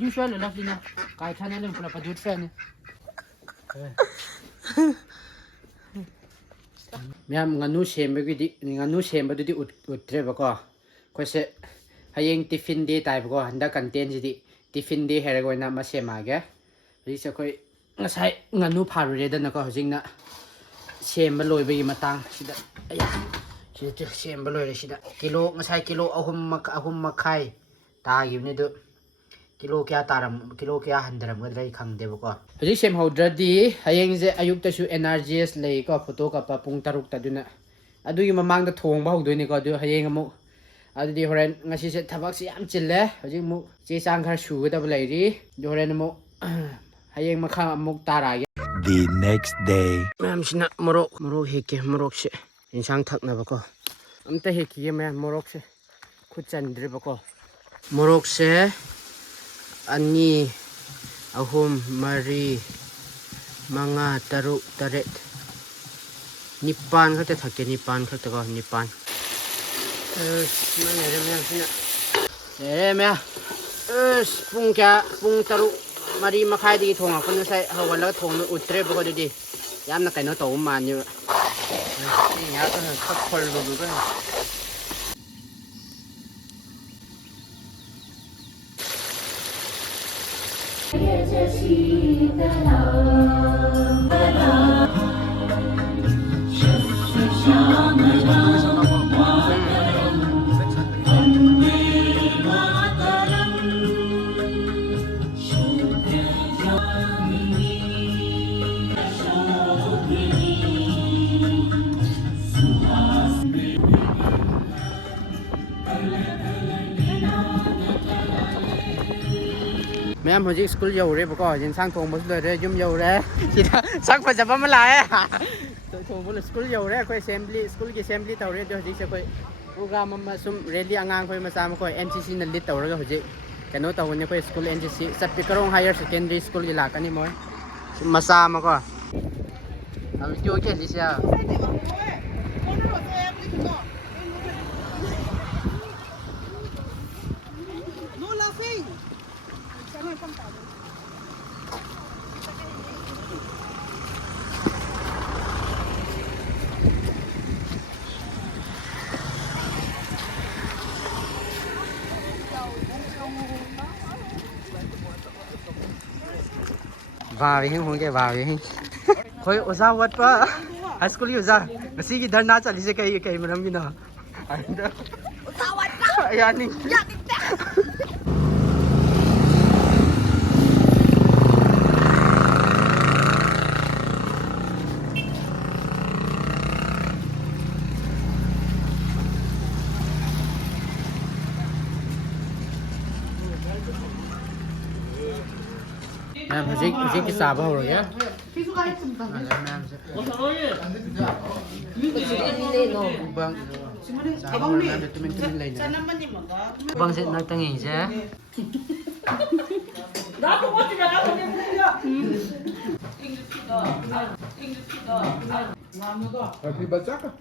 du själv eller dina kai kan eller på på dut fan แม่งานูเชมไปดิงานูเชมไปดิอุดเทรบก็ค่อยเสให้ยังติฟินเดย์ตายก็หันดากันเต้นสิดิติฟินเดย์เฮรก็น่ามาเชมาแกดิจะค่อยใช้งานูพารุเรดันก็จริงนะเชมไปลอยไปมาตังสิดะอ้ยสิจะเชมไปลอยเลยสิดะกิโลใช้กิโลเอาหุมมาไข่ตาอยู่นี่ดูกิโลแค่ตารำกิโลแค่หันดารำก็ได้ขังเดียวก็พอดีเชมเขาดรัดดีให้ยังจะอายุแต่ชู NRGS เลยก็โฟโต้กับปุ่งตารุกตาดูนะอะดูอยู่มามังตะทงบ้าดูนี่ก็ดูให้ยังมุอะดูดีฮอร์เรนงั้นสิทับักสิยามจิลเลยพอดีมุเจสังคาชูก็ได้เลยดีดูฮอร์เรนมุให้ยังมาข้ามมุกตาไร The next day แม่ชนะมรกเฮกมรกเชอินช่างทักนะบก็อันแต่เฮกแม่มรกเชคุจันดริบก็มรกเชอันนี้อาหุมมารีมังาตารุตาเรตนิปานเขาจะถักกันนิปานเขาจะก็นิปานไม่เนี่ยแม่ปุงแกปุงตารุมารีมาขายดีทงอ่ะคนนู้นใส่เขาวันแล้วทงอุตเทรบก็ดีย้ำนักไก่น้องโตมาอยู่นี่ยาก็ขับคนรู้ด้วยแม่ผมจะสกูลเยาวเลยปก็ยังสร้างทงบนเลยยุ่มเยาวเลยคิดว่าสักปัจจุบันมันไรตัวทงบนสกูลเยาวเลยค่อยเซมบลีสกูลกี่เซมบลีเต่าเรียเดี๋ยวจะค่อยโปรแกรมมาซุ่มเรียนอ่างค่อยมาสามค่อย NCC นั่นลิเต่าแล้วก็หัวใจกันโน้ตเต่าวันนี้ค่อยสกูล NCC สับปีกระโรง Higher Secondary School ยี่หลักกันนี่มั้ยมาสามก็เอาวิดีโอแค่นี้เชียวว้าวยังคงแกว้าวยังคอยอุตส่าห์วัดปะไฮสคูลอยู่จ้ะมาสิกี่เดือนน่าจะลิเซใครมันทำกินอ่ะอุตส่าห์วัดปะยานี่แม่พจิกกิสาบ่าวเลยพี่สุกายคุณตาแม่บางบางเส้นนักตั้งอย่างใช่Ti baciaka?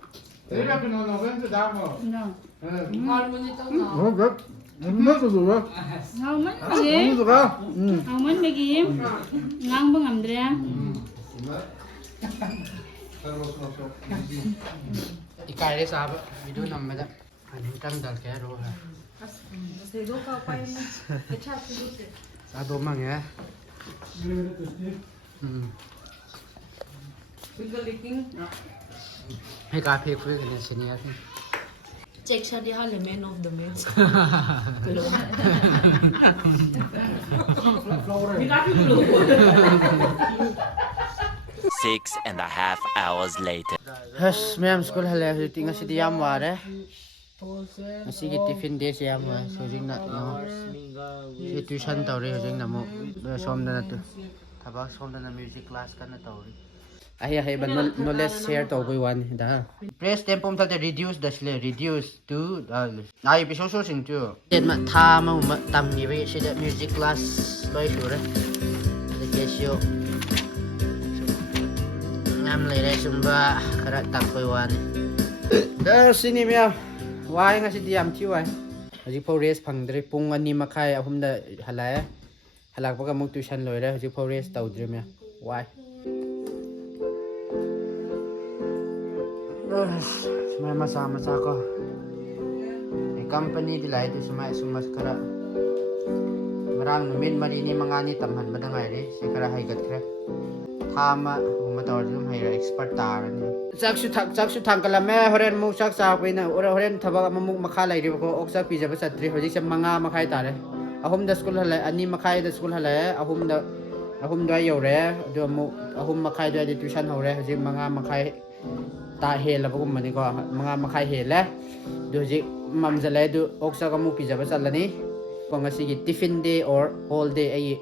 Era che non ho vento d'amo. No. Oh, good. Mất rồi đó. Ngon lắm gì? Được không? Ngon lắm mấy gì? Ngon bông ngầm ra. Ikai deh sahabat, video nama dah. Ani kan dal kayak roh. Satu mang ya. Hai kafe kuih dengan sini ya. Check Shadi Hall, man of the males. 6.5 hours later. Has, ma'am, school halah tinggal sediam wara. Masih kita tiffin dia siam wara. Sejeng nak no. Si tuition tahu re sejeng nak mo. Som dah tu. Tabak som dah music class kan nak tahu re. Ayah ban knowledge share tahu kau wan dah. Press tempo mtal te reduce dah sila reduce to. Ay episode so sing tu. Jen mak tha mau tam ni bagi sila music class loi sure. Ada kesio. Ngam lai rai sumba karat tak kau wan. Dah sini mia. Wai ngasih diam ciu wai. hojik phau race phangdre pung ani makhai ahumda halai halak pa ka muk tuition loire hojik phau race tawdre me why semai masa ko ai company di lai tu semai sumas kara marang numit mari ni mangani tamhan madangai re se kara haigat kre thama uma tor dum haira expert tar ni chak su thang kala me horen mu chak sa peina ora horen thaba amuk makha lai re ko oksa pi jaba satri hojik se manga makhai tare ahum da school halai ani makhai da school halai ahum da yore do mu ahum makhai da tuition hore hojik manga makhai ta he la bagum mani ko manga makhai he le do hojik mam jale do oksa ka mu pi jaba salani ko ngasi gi tiffin day or whole day ai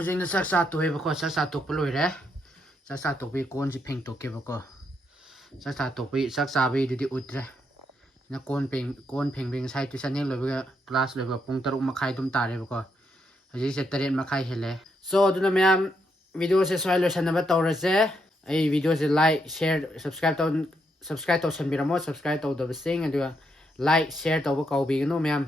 hojik na sak sa tu he bako sak sa tu poloi re sak sa tu bi kon si pheng to ke bako sak sa tu bi sak sa bi di utre na kon pheng beng sai tuition ne loi class loi pung 3 makhai tum ta re bako hojik se 3 makhai hele so duna myam video se swai lo sanaba tawra se ai video se like share subscribe to sanbiramo subscribe to the sing and like share to ba kaw bi no myam